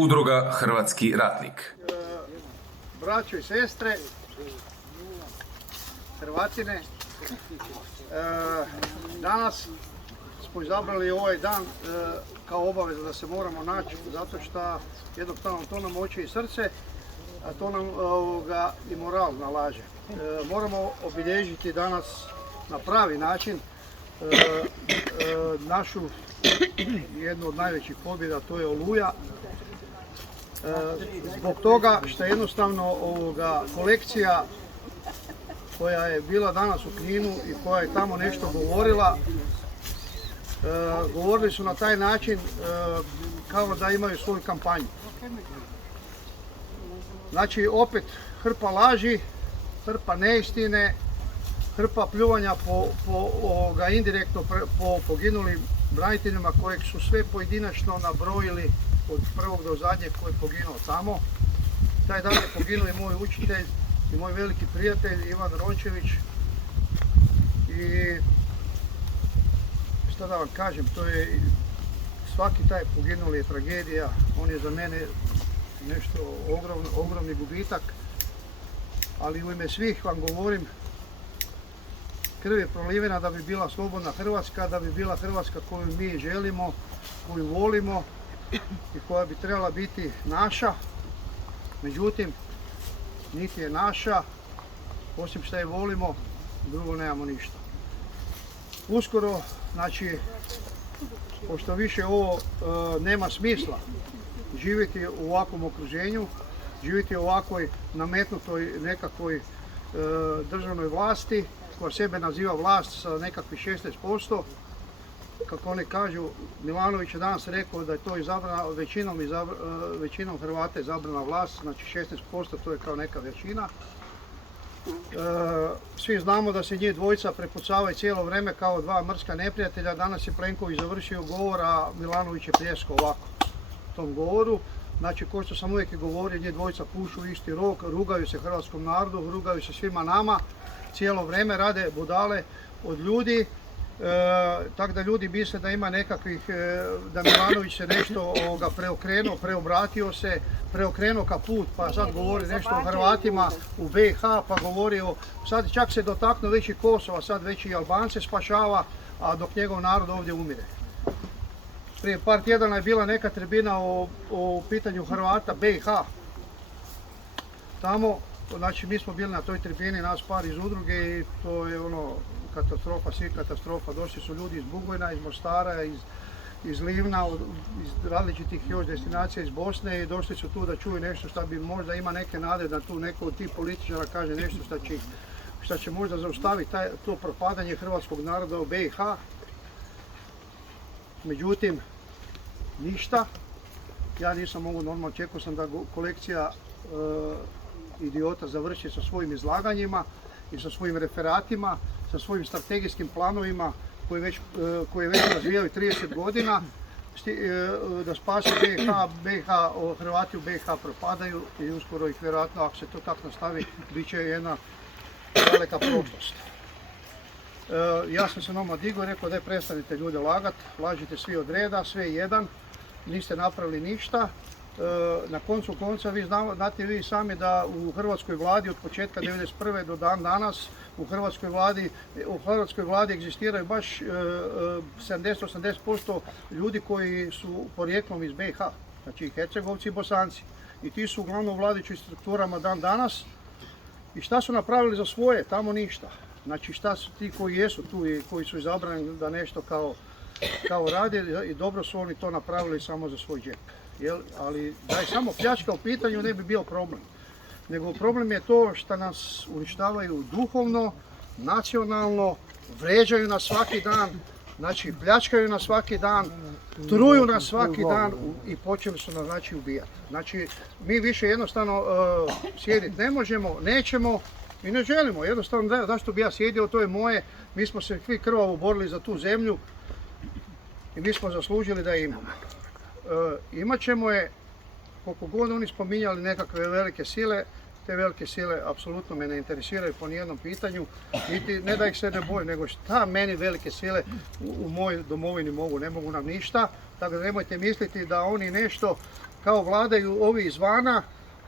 Udruga Hrvatski ratnik. Braćo i sestre, Hrvatine, danas smo izabrali ovaj dan kao obavezu da se moramo naći, zato što jednostavno to nam oči i srce, a to nam i moral nalaže. Moramo obilježiti danas na pravi način našu jednu od najvećih pobjeda, to je Oluja. Zbog toga što jednostavno kolekcija koja je bila danas u Kninu i koja je tamo nešto govorila, govorili su na taj način kao da imaju svoju kampanju. Znači opet hrpa laži, hrpa neistine, hrpa pljuvanja indirektno po poginulim braniteljima kojeg su sve pojedinačno nabrojili od prvog do zadnjeg koji je poginuo tamo. Taj dan je poginuo i moj učitelj i moj veliki prijatelj Ivan Rončević. I šta da vam kažem, to je svaki taj poginuli je tragedija, on je za mene nešto ogromni gubitak, ali u ime svih vam govorim, krv je prolivena da bi bila slobodna Hrvatska, da bi bila Hrvatska koju mi želimo, koju volimo i koja bi trebala biti naša. Međutim, niti je naša, osim što je volimo, drugo nemamo ništa. Uskoro, znači, pošto više ovo nema smisla živjeti u ovakvom okruženju, živjeti u ovakvoj nametnutoj nekakvoj državnoj vlasti, koja sebe naziva vlast sa nekakvih 16%. Kako oni kažu, Milanović je danas rekao da je to izabrana većinom Hrvata izabrana vlast, znači 16% to je kao neka većina. Svi znamo da se njih dvojica prepucavaju cijelo vrijeme kao dva mrska neprijatelja. Danas je Plenković završio govor, a Milanović je pljeskao ovako tom govoru. Znači, ko što sam uvijek govorio, njih dvojica pušu isti rog, rugaju se hrvatskom narodu, rugaju se svima nama, cijelo vrijeme rade budale od ljudi. Tako da ljudi misle da ima nekakvih, da Milanović se nešto preokrenuo, preobratio se, preokrenuo kaput, pa sad govori nešto o Hrvatima u BiH, pa govori o, sad čak se dotaknuo već i Kosova, sad već i Albance spašava, a dok njegov narod ovdje umire. Prije par tjedana je bila neka tribina o pitanju Hrvata BiH. Tamo, znači mi smo bili na toj tribini, nas par iz udruge i to je ono, katastrofa, svi katastrofa. Došli su ljudi iz Bugojna, iz Mostara, iz Livna, iz različitih još destinacija iz Bosne i došli su tu da čuju nešto što bi možda ima neke nade da tu neko od tih političara kaže nešto što će možda zaustaviti to propadanje hrvatskog naroda u BiH. Međutim, ništa. Ja nisam mogu normalno, čekao sam da kolekcija idiota završi sa svojim izlaganjima i sa svojim referatima, sa svojim strategijskim planovima koje već razvijaju 30 godina, da spasi BiH, Hrvati u BiH propadaju i uskoro ih vjerojatno, ako se to tako nastavi, bit će jedna daleka prošlost. Ja sam se nama digao i rekao da prestanite ljude lagat, lažite svi od reda, sve jedan, niste napravili ništa. Na koncu konca vi znate vi sami da u hrvatskoj vladi od početka 1991. do dan danas u hrvatskoj vladi egzistiraju baš 70-80% ljudi koji su porijeklom iz BiH, znači Hercegovci i Bosanci. I ti su uglavnom u vladajućim strukturama dan danas. I šta su napravili za svoje? Tamo ništa. Znači šta su ti koji jesu tu i koji su izabrani da nešto kao rade i dobro su oni to napravili samo za svoj džep. Ali da je samo pljačka u pitanju ne bi bio problem. Nego problem je to što nas uništavaju duhovno, nacionalno, vređaju nas svaki dan, znači pljačkaju nas svaki dan, truju nas svaki dan i počeli su nas znači ubijati. Znači mi više jednostavno sjediti ne možemo, nećemo i ne želimo. Jednostavno zašto bi ja sjedio, to je moje, mi smo se svi krvavo borili za tu zemlju i mi smo zaslužili da je imamo. Imat ćemo je, koliko god oni spominjali nekakve velike sile, te velike sile apsolutno me ne interesiraju po nijednom pitanju, niti ne da ih se ne bojim, nego šta meni velike sile u mojoj domovini mogu, ne mogu nam ništa, tako da nemojte misliti da oni nešto kao vladaju ovi izvana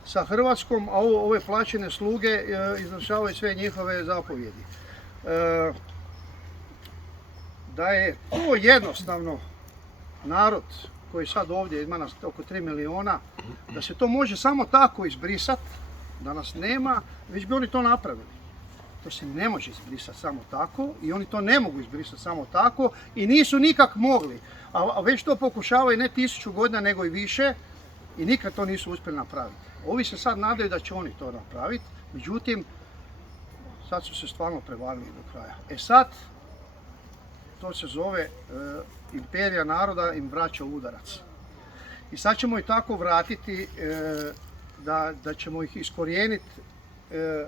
sa Hrvatskom, a ove plaćene sluge izvršavaju sve njihove zapovjedi. Da je to jednostavno narod koji sad ovdje ima nas oko 3 miliona, da se to može samo tako izbrisati, da nas nema, već bi oni to napravili. To se ne može izbrisati samo tako i oni to ne mogu izbrisati samo tako i nisu nikak mogli. A već to pokušavaju ne 1000 godina nego i više i nikad to nisu uspjeli napraviti. Ovi se sad nadaju da će oni to napraviti, međutim, sad su se stvarno prevalili do kraja. Sad, to se zove imperija naroda im vraća udarac. I sad ćemo ih tako vratiti da ćemo ih iskorijeniti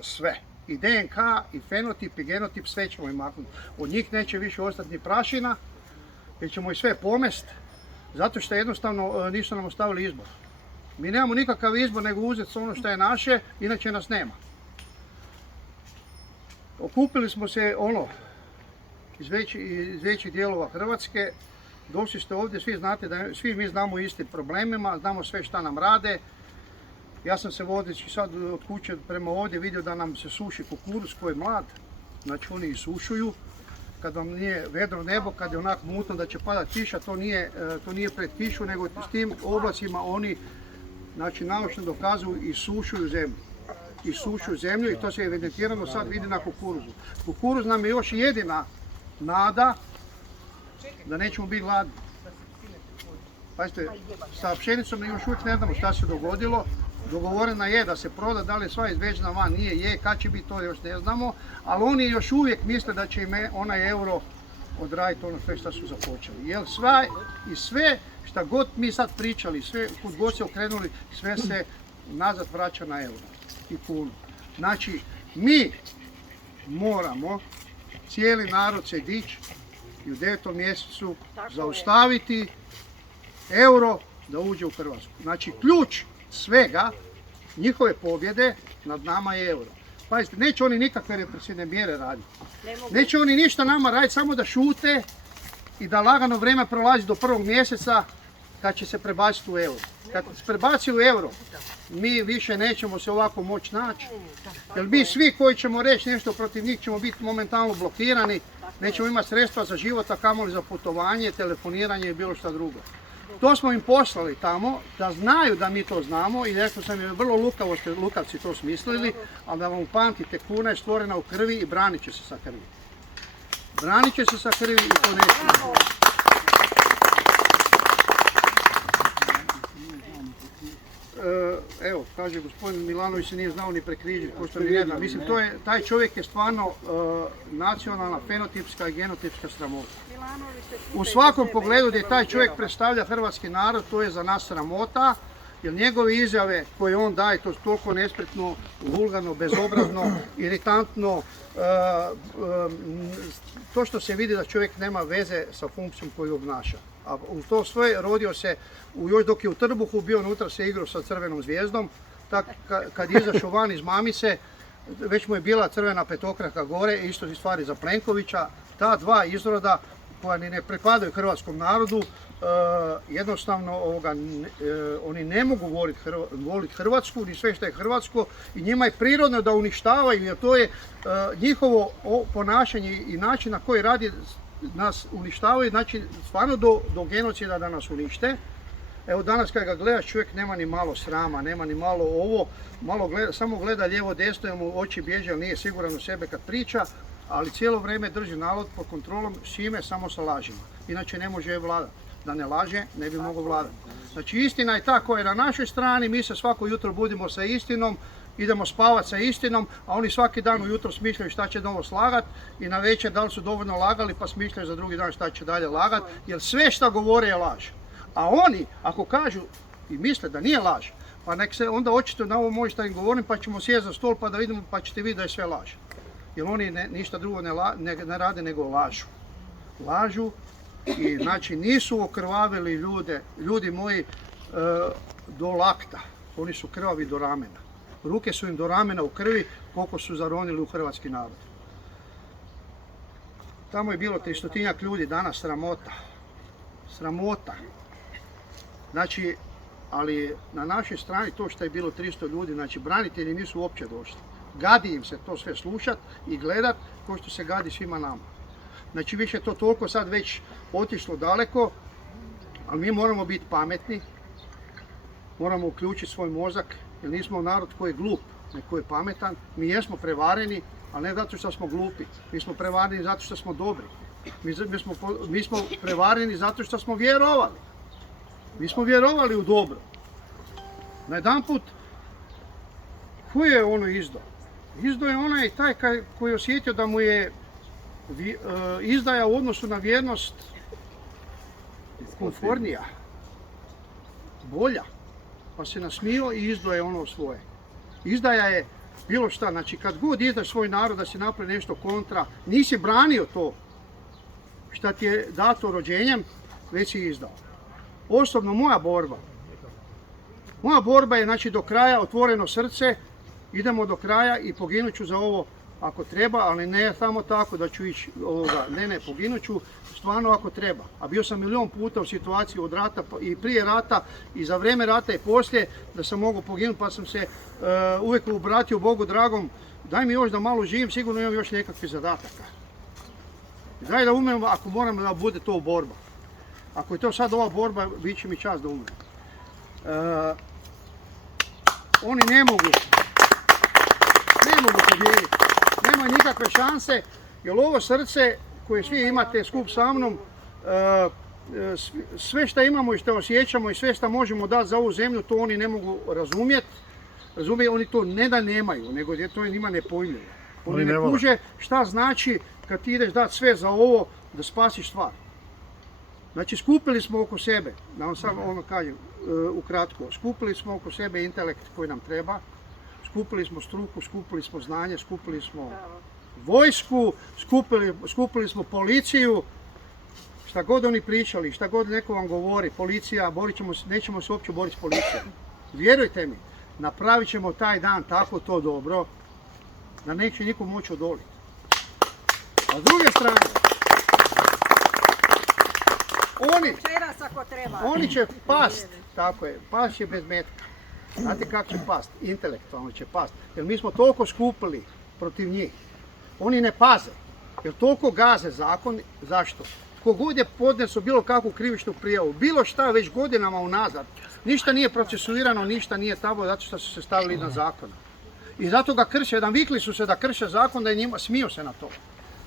sve. I DNK, i fenotip, i genotip, sve ćemo im maknuti. Od njih neće više ostati ni prašina, jer ćemo ih sve pomest, zato što jednostavno nisu nam ostavili izbor. Mi nemamo nikakav izbor nego uzeti ono što je naše, inače nas nema. Okupili smo se iz većih dijelova Hrvatske, došli ste ovdje, svi mi znamo o istim problemima, znamo sve šta nam rade. Ja sam se vodeći sad od kuće prema ovdje vidio da nam se suši kukuruz koji je mlad, znači oni isušuju. Kad vam nije vedro nebo, kad je onak mutno da će padati kiša, to nije pred kišu, nego s tim oblacima oni naučno dokazuju i sušuju zemlju i to se evidentirano sad vidi na kukuruzu. Kukuruz nam je još jedina nada da nećemo biti gladni. Pazite, sa pšenicom još uvijek ne znamo šta se dogodilo. Dogovorena je da se proda, da li je sva izvežena van, nije, kad će biti to još ne znamo, ali oni još uvijek misle da će im onaj euro odraditi ono sve što su započeli. Jer sve šta god mi sad pričali, sve kud god se okrenuli, sve se nazad vraća na euro i kunu. Znači, mi moramo cijeli narod se dići i u 9. mjesecu zaustaviti euro da uđe u Hrvatsku. Znači, ključ svega, njihove pobjede nad nama je euro. Pazite, neće oni nikakve represivne mjere raditi. Neće oni ništa nama raditi, samo da šute i da lagano vrijeme prolazi do 1. mjeseca kad će se prebaciti u euro. Kad se prebaci u euro, mi više nećemo se ovako moći naći. Jer mi svi koji ćemo reći nešto protiv njih ćemo biti momentalno blokirani, nećemo imati sredstva za život, a kamoli za putovanje, telefoniranje i bilo šta drugo. To smo im poslali tamo, da znaju da mi to znamo i rekao sam im vrlo lukavo ste lukavci to smislili, ali da vam upamtite, kuna je stvorena u krvi i branit će se sa krvi. Branit će se sa krvi i to neće. Evo, kaže gospodin Milanović se nije znao ni prekrižiti, pošto mi ne zna. Mislim, taj čovjek je stvarno nacionalna, fenotipska i genotipska sramota. U svakom pogledu gdje taj čovjek predstavlja hrvatski narod, to je za nas sramota, jer njegove izjave koje on daje, to je toliko nespretno, vulgarno, bezobrazno, iritantno, to što se vidi da čovjek nema veze sa funkcijom koju obnaša. A u to sve rodio se, još dok je u trbuhu bio, unutra se igrao sa crvenom zvijezdom, kad je izašao van iz mamice, već mu je bila crvena petokraka gore, isto stvari za Plenkovića. Ta dva izroda koja ni ne pripadaju hrvatskom narodu, jednostavno oni ne mogu voliti Hrvatsku, ni sve što je hrvatsko i njima je prirodno da uništavaju, jer to je njihovo ponašanje i način na koji radi nas uništavaju, znači stvarno do genocida da nas unište. Evo danas kad ga gledaš, čovjek nema ni malo srama, nema ni malo ovo, samo gleda lijevo desno, mu oči bježe, ali nije siguran u sebe kad priča, ali cijelo vrijeme drži narod pod kontrolom, s čime? Samo sa lažima. Inače ne može vladati. Da ne laže, ne bi mogao vladati. Znači istina je ta koja je na našoj strani, mi se svako jutro budimo sa istinom, idemo spavati sa istinom, a oni svaki dan ujutro smišljaju šta će novo slagati i na večer da li su dovoljno lagali pa smišljaju za drugi dan šta će dalje lagati, jer sve šta govore je laž. A oni, ako kažu i misle da nije laž, pa nek se onda očito na ovo može šta im govorim, pa ćemo sjeti za stol pa da vidimo, pa ćete vidjeti da je sve laž. Jer oni ništa drugo ne rade nego lažu. Lažu i znači nisu okrvavili ljudi moji do lakta, oni su krvavi do ramena. Ruke su im do ramena u krvi koliko su zaronili u hrvatski narod. Tamo je bilo 300-tinjak ljudi, danas sramota. Sramota. Znači, ali na našoj strani to što je bilo 300 ljudi, znači branitelji nisu uopće došli. Gadi im se to sve slušat i gledat kao što se gadi svima nama. Znači više to toliko sad već otišlo daleko, ali mi moramo biti pametni, moramo uključiti svoj mozak, jer nismo narod koji je glup, nego koji je pametan. Mi jesmo prevareni, ali ne zato što smo glupi. Mi smo prevareni zato što smo dobri. Mi smo prevareni zato što smo vjerovali. Mi smo vjerovali u dobro. Najedanput, ko je ono izdao? Izdao je onaj taj koji je osjetio da mu je izdaja u odnosu na vjernost komfornija, bolja, pa se nasmio i izdao je ono svoje. Izdaja je bilo šta, znači kad god izdaš svoj narod da si napravi nešto kontra, nisi branio to šta ti je dato rođenjem, već si izdao. Osobno moja borba je znači do kraja, otvoreno srce, idemo do kraja i poginut ću za ovo ako treba, ali ne samo tako da ću ići ne, poginut ću stvarno ako treba. A bio sam milion puta u situaciji od rata i prije rata i za vrijeme rata i poslije da sam mogao poginuti, pa sam se uvijek obratio Bogu dragom, daj mi još da malo živim, sigurno imam još nekakvih zadataka. Daj da umrem ako moram da bude to borba. Ako je to sad ova borba, bit će mi čast da umrem. Oni ne mogu pobijediti. Nema nikakve šanse, jer ovo srce koje svi imate skup sa mnom, sve što imamo i što osjećamo i sve što možemo dati za ovu zemlju, to oni ne mogu razumjeti. Oni to ne da nemaju, nego je to njima nepojmljivo. Oni ne kuže šta znači kad ti ideš dati sve za ovo da spasiš stvar. Znači skupili smo oko sebe, da vam samo ono kažem ukratko, skupili smo oko sebe intelekt koji nam treba, skupili smo struku, skupili smo znanje, skupili smo vojsku, skupili smo policiju, šta god oni pričali, šta god neko vam govori, policija, nećemo se uopće boriti s policijom. Vjerujte mi, napravit ćemo taj dan tako to dobro, da neće nikom moći odoliti. A s druge strane, oni će past, tako je, past će bez metka. Znate kako će past? Intelektualno će past. Jer mi smo toliko skupili protiv njih. Oni ne paze. Jer toliko gaze zakon. Zašto? Kogod je podneso bilo kakvu krivičnu prijavu, bilo šta već godinama unazad, ništa nije procesuirano, ništa nije tamo zato što su se stavili na zakon. I zato ga krše, navikli su se da krše zakon, da je njima, smiju se na to.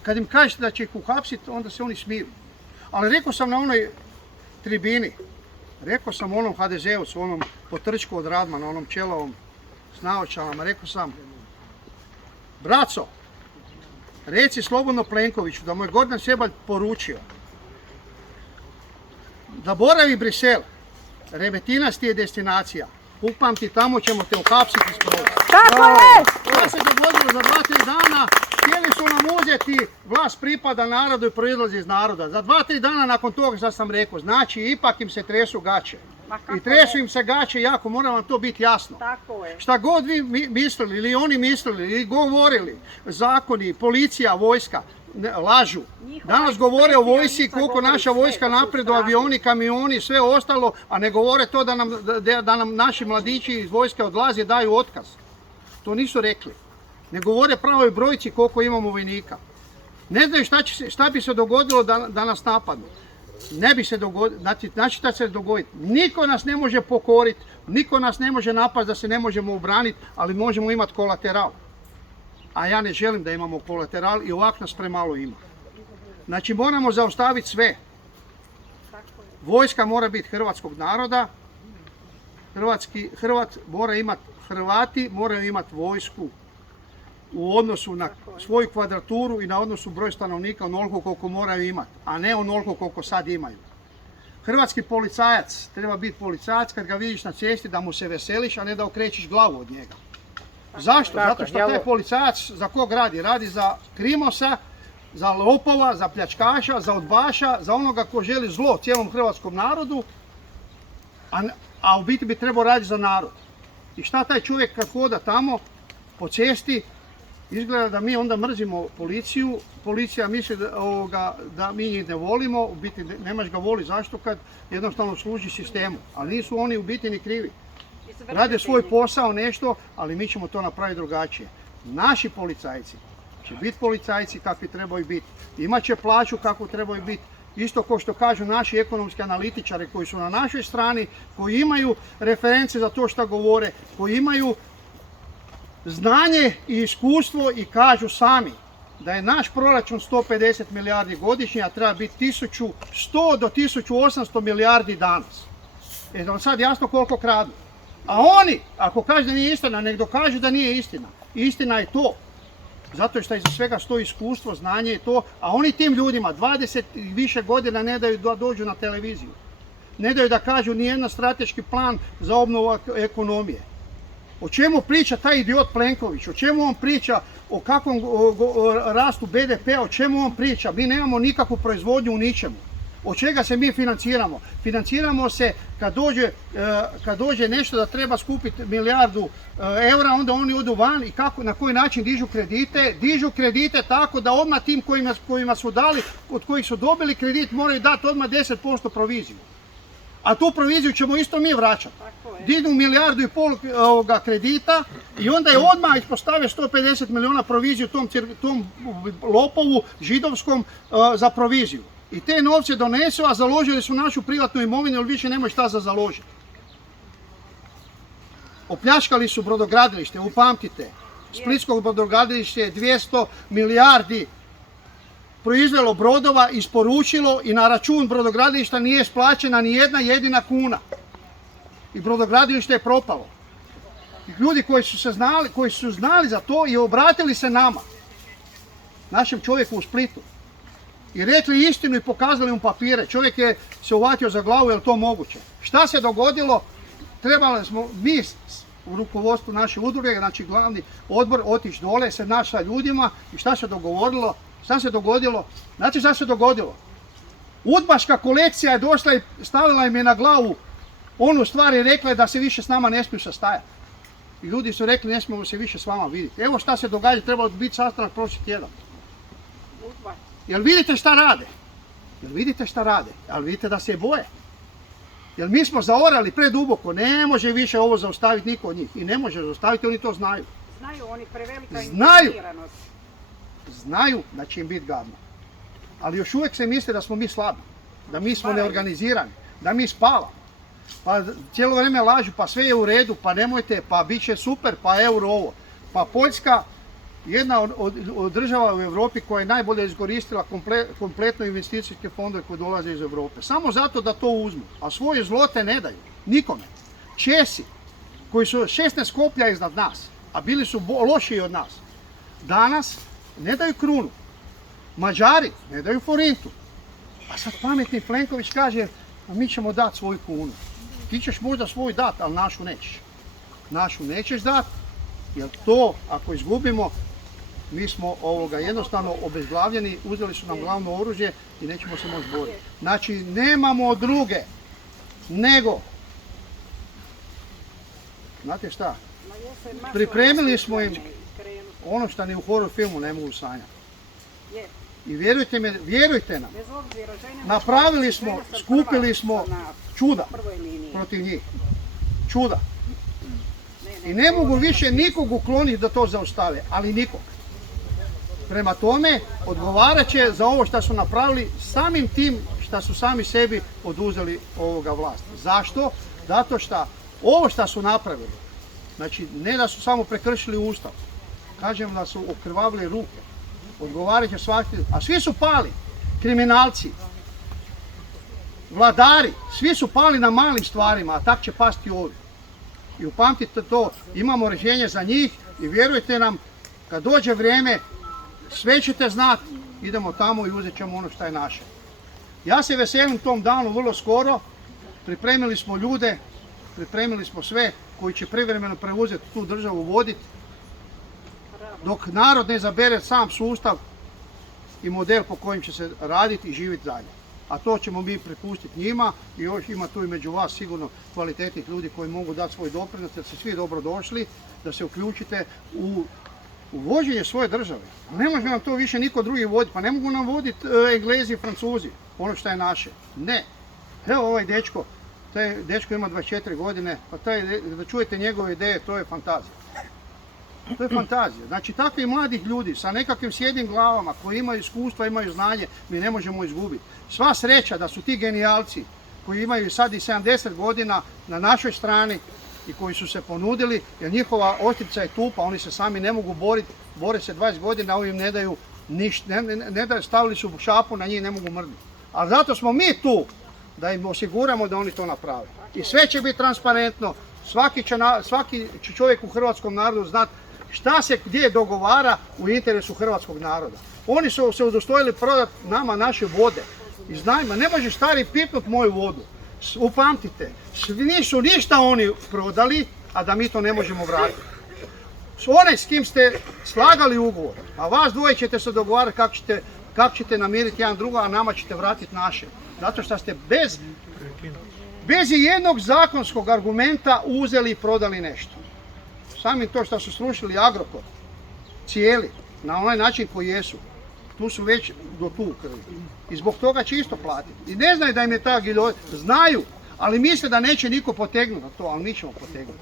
Kad im kažete da će ih uhapsiti, onda se oni smiju. Ali rekao sam na onoj tribini, rekao sam onom HDZ-ovcu, onom potrčku od Radmana, onom čelovom s naočalama, rekao sam, braco, reci slobodno Plenkoviću da mu je Gordan Šebalj poručio da boravi Brisel, Remetinec ti je destinacija, upamti, tamo ćemo te uhapsiti s provodom. Tako je! To se dogodilo za 2-3 dana, htjeli su nam uzeti, vlast pripada narodu i proizlazi iz naroda. Za 2-3 dana nakon toga što sam rekao, znači ipak im se tresu gaće. I tresu im se gaće jako, mora vam to biti jasno. Tako je. Šta god vi mislili ili oni mislili ili govorili, zakoni, policija, vojska, lažu. Danas govore o vojsci, koliko naša vojska napreduje, avioni, kamioni, sve ostalo, a ne govore to da nam naši mladići iz vojske odlaze, daju otkaz. To nisu rekli. Ne govore pravoj brojci koliko imamo vojnika. Ne znaju šta bi se dogodilo da nas napadnu. Ne bi se dogodilo, znači šta će se dogoditi. Niko nas ne može pokoriti, niko nas ne može napasti da se ne možemo obraniti, ali možemo imati kolateral. A ja ne želim da imamo kolateral i ovako nas premalo ima. Znači moramo zaustaviti sve. Vojska mora biti hrvatskog naroda, Hrvati moraju imati vojsku u odnosu na svoju kvadraturu i na odnosu broj stanovnika onoliko koliko moraju imati, a ne onoliko koliko sad imaju. Hrvatski policajac treba biti policajac kad ga vidiš na cesti da mu se veseliš, a ne da okrećiš glavu od njega. Zašto? Zato što taj policajac za kog radi? Radi za krimosa, za lopova, za pljačkaša, za odbaša, za onoga ko želi zlo cijelom hrvatskom narodu, a u biti bi trebao raditi za narod. I šta taj čovjek kad hoda tamo po cesti, Izgleda da mi onda mrzimo policiju, policija misli da mi njih ne volimo, u biti nemaš ga voli, zašto, kad jednostavno služi sistemu, ali nisu oni u biti ni krivi. Rade svoj posao nešto, ali mi ćemo to napraviti drugačije. Naši policajci će biti policajci kakvi trebaju biti, imat će plaću kakvu trebaju biti, isto kao što kažu naši ekonomski analitičari koji su na našoj strani, koji imaju reference za to što govore, koji imaju znanje i iskustvo i kažu sami da je naš proračun 150 milijardi godišnje, a treba biti 1100 do 1800 milijardi danas. Je vam sad jasno koliko kradu? A oni, ako kaže da nije istina, nek dokažu da nije istina. Istina je to. Zato što iza svega stoji iskustvo, znanje i to, a oni tim ljudima 20 i više godina ne daju da dođu na televiziju. Ne daju da kažu nijedan strateški plan za obnovu ekonomije. O čemu priča taj idiot Plenković? O čemu on priča? O kakvom rastu BDP-a? O čemu on priča? Mi nemamo nikakvu proizvodnju u ničemu. Od čega se mi financiramo? Financiramo se kad dođe nešto da treba skupiti milijardu eura, onda oni odu van i na koji način dižu kredite? Dižu kredite tako da odmah tim kojima su dali, od kojih su dobili kredit, moraju dati odmah 10% proviziju. A tu proviziju ćemo isto mi vraćati. Dignu 1,5 milijardu kredita i onda je odmah ispostave 150 milijuna proviziju tom lopovu židovskom za proviziju. I te novce donesu, a založili su našu privatnu imovinu, jer više nemaju šta za založiti. Opljačkali su brodogradilište, upamtite. Splitsko brodogradilište je 200 milijardi proizvelo brodova, isporučilo i na račun brodogradilišta nije isplaćena ni jedna jedina kuna. I brodogradilište je propalo. I ljudi koji su znali za to i obratili se nama, našem čovjeku u Splitu, i rekli istinu i pokazali mu papire. Čovjek je se uvatio za glavu, je li to moguće? Šta se dogodilo? Trebali smo mi u rukovodstvu naše udruge, znači glavni odbor, otići dole, se naći sa ljudima i šta se dogovorilo? Šta se dogodilo? Znači šta se dogodilo? Udbaška kolekcija je došla i stavila im je na glavu onu stvar i rekla je da se više s nama ne smiju sastajati. I ljudi su rekli ne smijemo se više s vama vidjeti. Evo šta se događa, trebalo biti sastanak prošli tjedan. Jel vidite šta rade? Jel vidite šta rade? Ali vidite da se boje. Jer mi smo zaorali preduboko, ne može više ovo zaustaviti niko od njih. I ne može zaustaviti, oni to znaju. Znaju, oni prevelika informiranost. Znaju da će im biti gadno. Ali još uvijek se misle da smo mi slabi. Da mi smo neorganizirani. Da mi spavamo. Pa cijelo vrijeme lažu, pa sve je u redu, pa nemojte, pa bit će super, pa euro ovo. Pa Poljska, jedna od država u Europi koja je najbolje iskoristila kompletno investicijske fondove koji dolaze iz Europe. Samo zato da to uzmu. A svoje zlote ne daju. Nikome. Česi, koji su 16 koplja iznad nas, a bili su lošiji od nas, danas ne daju krunu. Mađari ne daju forintu. A sad pametni Plenković kaže, a mi ćemo dati svoju kunu. Ti ćeš možda svoju dati, ali našu nećeš. Našu nećeš dati, jer to ako izgubimo, mi smo jednostavno obezglavljeni, uzeli su nam glavno oružje i nećemo se moći boriti. Znači, nemamo druge, nego, znate šta, pripremili smo im ono što ni u horror filmu ne mogu sanjati. I vjerujte nam, napravili smo, skupili smo čuda protiv njih. Čuda. I ne mogu više nikog ukloniti da to zaustave, ali nikog. Prema tome, odgovarat će za ovo što su napravili samim tim što su sami sebi oduzeli ovoga vlast. Zašto? Zato što ovo što su napravili, znači ne da su samo prekršili Ustav, kažem da su okrvavili ruke, odgovarat će svaki, a svi su pali, kriminalci, vladari, svi su pali na malim stvarima, a tak će pasti ovi. I upamtite to, imamo rješenje za njih i vjerujte nam, kad dođe vrijeme, sve ćete znati, idemo tamo i uzet ćemo ono što je naše. Ja se veselim tom danu vrlo skoro, pripremili smo ljude, pripremili smo sve koji će privremeno preuzeti tu državu voditi, dok narod ne zabere sam sustav i model po kojim će se raditi i živjeti dalje. A to ćemo mi prepustiti njima i još ima tu i među vas sigurno kvalitetnih ljudi koji mogu dati svoj doprinos, jer ste svi dobro došli, da se uključite u u vođenje svoje države. Ne može nam to više niko drugi voditi, pa ne mogu nam voditi Englezi i Francuzi, ono što je naše. Ne. Evo ovaj dečko, taj dečko ima 24 godine, pa da čujete njegove ideje, to je fantazija. To je fantazija. Znači, takvi mladih ljudi sa nekakvim sjednim glavama koji imaju iskustva, imaju znanje, mi ne možemo izgubiti. Sva sreća da su ti genijalci koji imaju sad i 70 godina na našoj strani i koji su se ponudili, jer njihova oštrica je tupa, oni se sami ne mogu boriti, bore se 20 godina, a ovi im ne daju ništa, ne daju, stavili su šapu, na njih ne mogu mrditi. Ali zato smo mi tu da im osiguramo da oni to naprave. I sve će biti transparentno, svaki će čovjek u hrvatskom narodu znati šta se gdje dogovara u interesu hrvatskog naroda. Oni su se udostojili prodati nama naše vode. Iz najma, ne možeš stari pipnut moju vodu. Upamtite, nisu ništa oni prodali, a da mi to ne možemo vratiti. One s kim ste slagali ugovor, a vas dvoje ćete se dogovarati kako ćete namiriti jedan drugo, a nama ćete vratiti naše. Zato što ste bez jednog zakonskog argumenta uzeli i prodali nešto. Samim to što su srušili Agrokor, cijeli, na onaj način koji jesu, tu su već do tu krvi. I zbog toga će isto platiti. I ne znaju da im je ta giljotina, znaju, ali misle da neće niko potegnuti na to, ali mi ćemo potegnuti.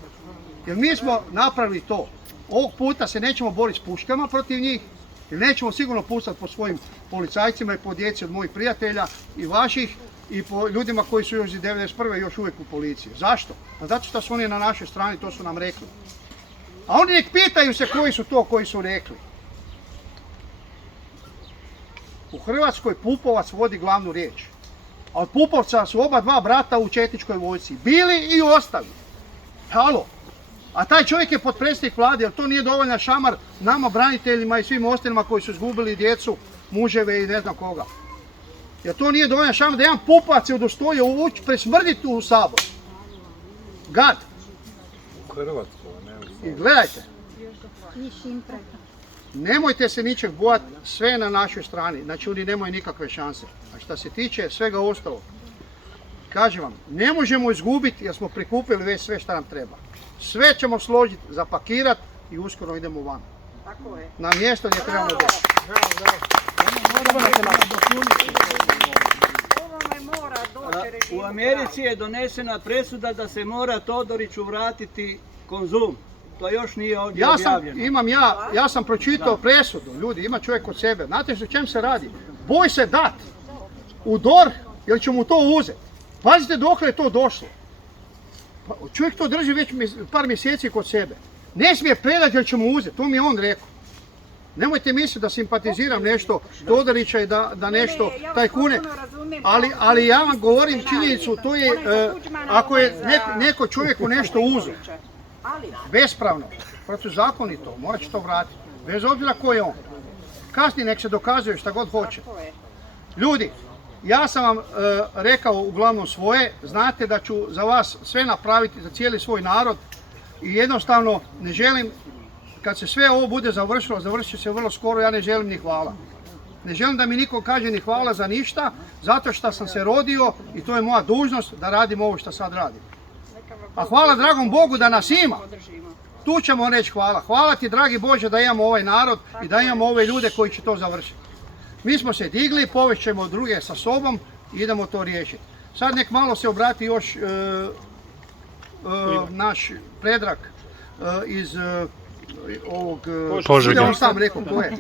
Jer mi smo napravili to. Ovog puta se nećemo boriti s puškama protiv njih, jer nećemo sigurno puštati po svojim policajcima i po djeci od mojih prijatelja i vaših i po ljudima koji su još iz 1991. još uvijek u policiji. Zašto? Pa zato što su oni na našoj strani, to su nam rekli. A oni nek pitaju se koji su to koji su rekli. U Hrvatskoj Pupovac vodi glavnu riječ. A od Pupovca su oba dva brata u četničkoj vojsci. Bili i ostali. Halo. A taj čovjek je potpredsjednik vlade, jer to nije dovoljna šamar nama braniteljima i svim ostalima koji su izgubili djecu, muževe i ne znam koga. Jer to nije dovoljna šamar da jedan Pupovac je udostojio ući, presmrditi u Sabor. Gad. I gledajte. Nemojte se ničeg bojati, sve je na našoj strani, znači oni nemaju nikakve šanse. A što se tiče svega ostalog, kažem vam, ne možemo izgubiti jer smo prikupili već sve što nam treba. Sve ćemo složiti, zapakirati i uskoro idemo van. Tako je. Na mjesto gdje trebamo doći. U Americi je donesena presuda da se mora Todoriću vratiti Konzum. To još nije ovdje objavljeno. Ja sam pročitao presudu, ljudi, ima čovjek kod sebe. Znate o čem se radi? Boj se dat u DORH jer će mu to uzeti. Pazite dokle je to došlo. Čovjek to drži već par mjeseci kod sebe. Ne smije predati jer će mu uzeti, to mi je on rekao. Nemojte misliti da simpatiziram nešto Todorića i da nešto tajkune, ali ja vam govorim činjenicu, to je, ako je neko čovjeku nešto uzeo, bespravno, protuzakonito, morat će to vratiti, bez obzira ko je on. Kasnije nek se dokazuje šta god hoće. Ljudi, ja sam vam rekao uglavnom svoje, znate da ću za vas sve napraviti, za cijeli svoj narod i jednostavno ne želim, kad se sve ovo bude završilo, završit će se vrlo skoro, ja ne želim ni hvala. Ne želim da mi niko kaže ni hvala za ništa, zato što sam se rodio i to je moja dužnost da radim ovo što sad radim. A hvala dragom Bogu da nas ima. Tu ćemo reći hvala. Hvala ti dragi Bože da imamo ovaj narod i da imamo ove ljude koji će to završiti. Mi smo se digli, povest ćemo druge sa sobom i idemo to riješiti. Sad nek malo se obrati još naš Predrag iz ovog... Požege. On sam rekao ko je.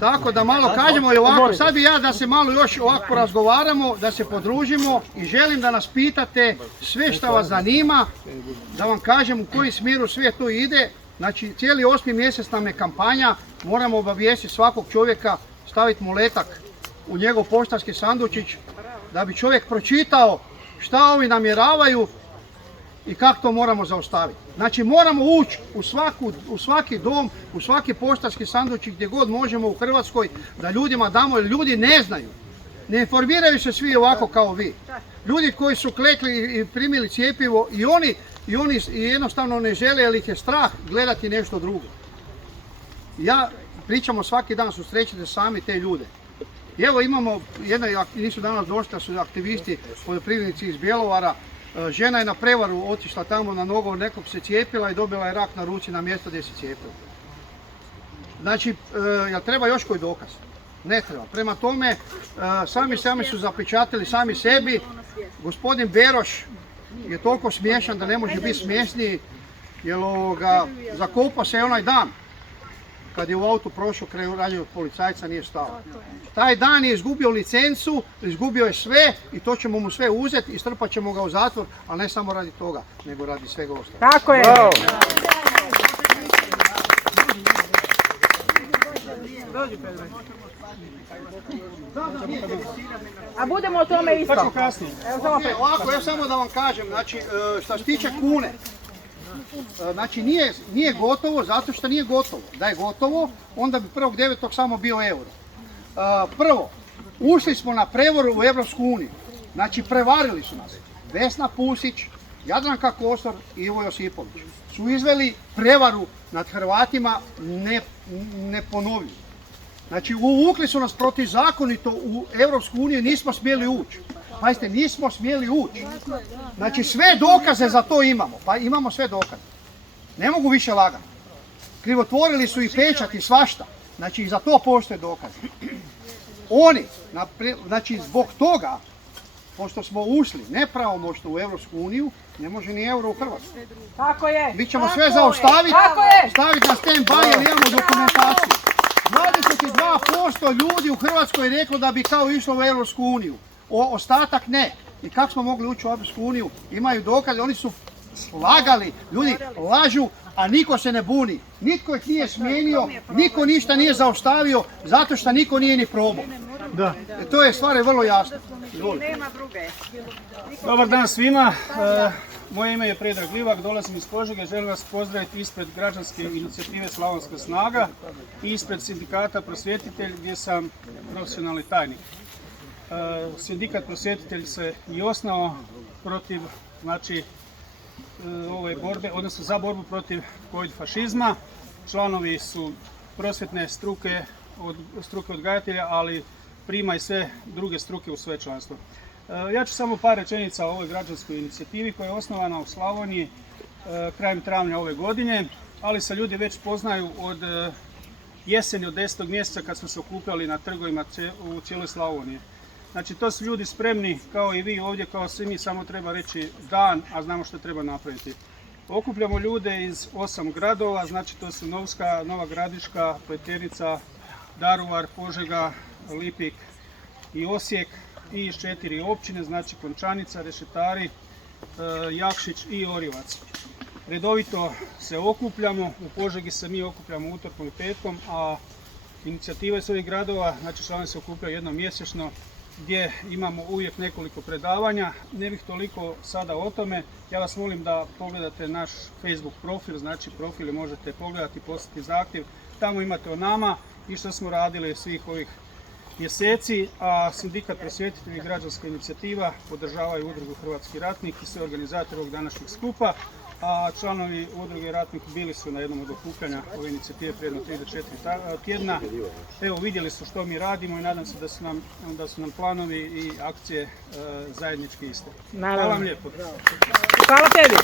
Tako da malo kažemo i ovako, sad bi ja da se malo još ovako porazgovaramo, da se podružimo i želim da nas pitate sve što vas zanima, da vam kažem u koji smjeru sve to ide. Znači cijeli 8. mjesec nam je kampanja, moramo obavijestiti svakog čovjeka, staviti mu letak u njegov poštarski sandučić, da bi čovjek pročitao šta ovi namjeravaju i kako to moramo zaustaviti. Znači moramo ući u svaki dom, u svaki poštarski sandučić gdje god možemo u Hrvatskoj, da ljudima damo, jer ljudi ne znaju. Ne informiraju se svi ovako kao vi. Ljudi koji su klekli i primili cjepivo i oni jednostavno ne žele jer ih je strah gledati nešto drugo. Ja pričamo svaki dan, susrećete sami te ljude. I evo imamo, nisu danas došli, da su aktivisti, poljoprivrednici iz Bjelovara. Žena je na prevaru otišla tamo na nogu, nekog se cijepila i dobila je rak na ruci na mjesto gdje se cijepila. Znači, jel treba još koji dokaz? Ne treba. Prema tome, sami su zapečatili sami sebi. Gospodin Beroš je toliko smiješan da ne može biti smješniji, jer zakopao se onaj dan kad je u autu prošao kraj ranjenog policajca, nije stao. Taj dan je izgubio licencu, izgubio je sve i to ćemo mu sve uzeti i strpat ćemo ga u zatvor, ali ne samo radi toga, nego radi svega ostalog. Tako je. A budemo o tome isto. Ovako, ja samo da vam kažem, znači, što se tiče kune, znači nije gotovo zato što nije gotovo. Da je gotovo, onda bi 1.9. samo bio euro. Prvo, ušli smo na prevaru u Europsku uniju. Znači, prevarili su nas. Vesna Pusić, Jadranka Kosor i Ivo Josipović su izveli prevaru nad Hrvatima neponovljivu. Znači, uvukli su nas protizakonito u Europsku uniju, nismo smjeli ući. Pazite, nismo smjeli ući. Znači, sve dokaze za to imamo. Pa imamo sve dokaze. Ne mogu više lagati. Krivotvorili su i pečat i svašta. Znači, i za to postoje dokaze. Oni, znači, zbog toga, pošto smo ušli nepravomoćno u Europsku uniju, ne može ni euro u Hrvatsku. Tako je. Mi ćemo sve zaustaviti, staviti na stand-by jer imamo dokumentaciju. 22% ljudi u Hrvatskoj je reklo da bi kao išlo u Europsku uniju. Ostatak ne. I kako smo mogli ući u Europsku uniju? Imaju dokaze, oni su slagali, ljudi lažu, a niko se ne buni. Nitko ih nije smijenio, niko ništa nije zaustavio, zato što niko nije ni probao. Da. To je stvar vrlo jasno. Dobar dan svima. Moje ime je Predrag Livak, dolazim iz Požege. Želim vas pozdraviti ispred građanske inicijative Slavonska snaga i ispred sindikata Prosvjetitelj gdje sam profesionalni tajnik. Sindikat Prosvjetitelj se i osnovao protiv, znači, ove borbe, odnosno za borbu protiv covid fašizma. Članovi su prosvjetne struke odgajatelja, ali prima i sve druge struke u svoje članstvo. Ja ću samo par rečenica o ovoj građanskoj inicijativi koja je osnovana u Slavoniji krajem travnja ove godine, ali se ljudi već poznaju od jeseni, od 10. mjeseca kad smo se okupljali na trgovima u cijeloj Slavoniji. Znači, to su ljudi spremni, kao i vi ovdje, kao svi mi, samo treba reći dan, a znamo što treba napraviti. Okupljamo ljude iz 8 gradova, znači to su Novska, Nova Gradiška, Pleternica, Daruvar, Požega, Lipik i Osijek i iz 4 općine, znači Končanica, Rešetari, Jakšić i Orijovac. Redovito se okupljamo, u Požegi se mi okupljamo utorkom i petkom, a inicijative s ovih gradova, znači članovi se okupljaju jednom mjesečno, gdje imamo uvijek nekoliko predavanja. Ne bih toliko sada o tome. Ja vas molim da pogledate naš Facebook profil, znači profile možete pogledati, poslati zahtjev. Tamo imate o nama i što smo radili svih ovih mjeseci, a Sindikat Prosvjetitelj i građanska inicijativa podržavaju udrugu Hrvatski ratnik i sve organizatore ovog današnjeg skupa, a članovi udruge Ratnik bili su na jednom od okupljanja ove inicijative prije 3 do 4 tjedna. Evo, vidjeli su što mi radimo i nadam se da su nam planovi i akcije zajednički iste. Hvala vam lijepo. Hvala tebi.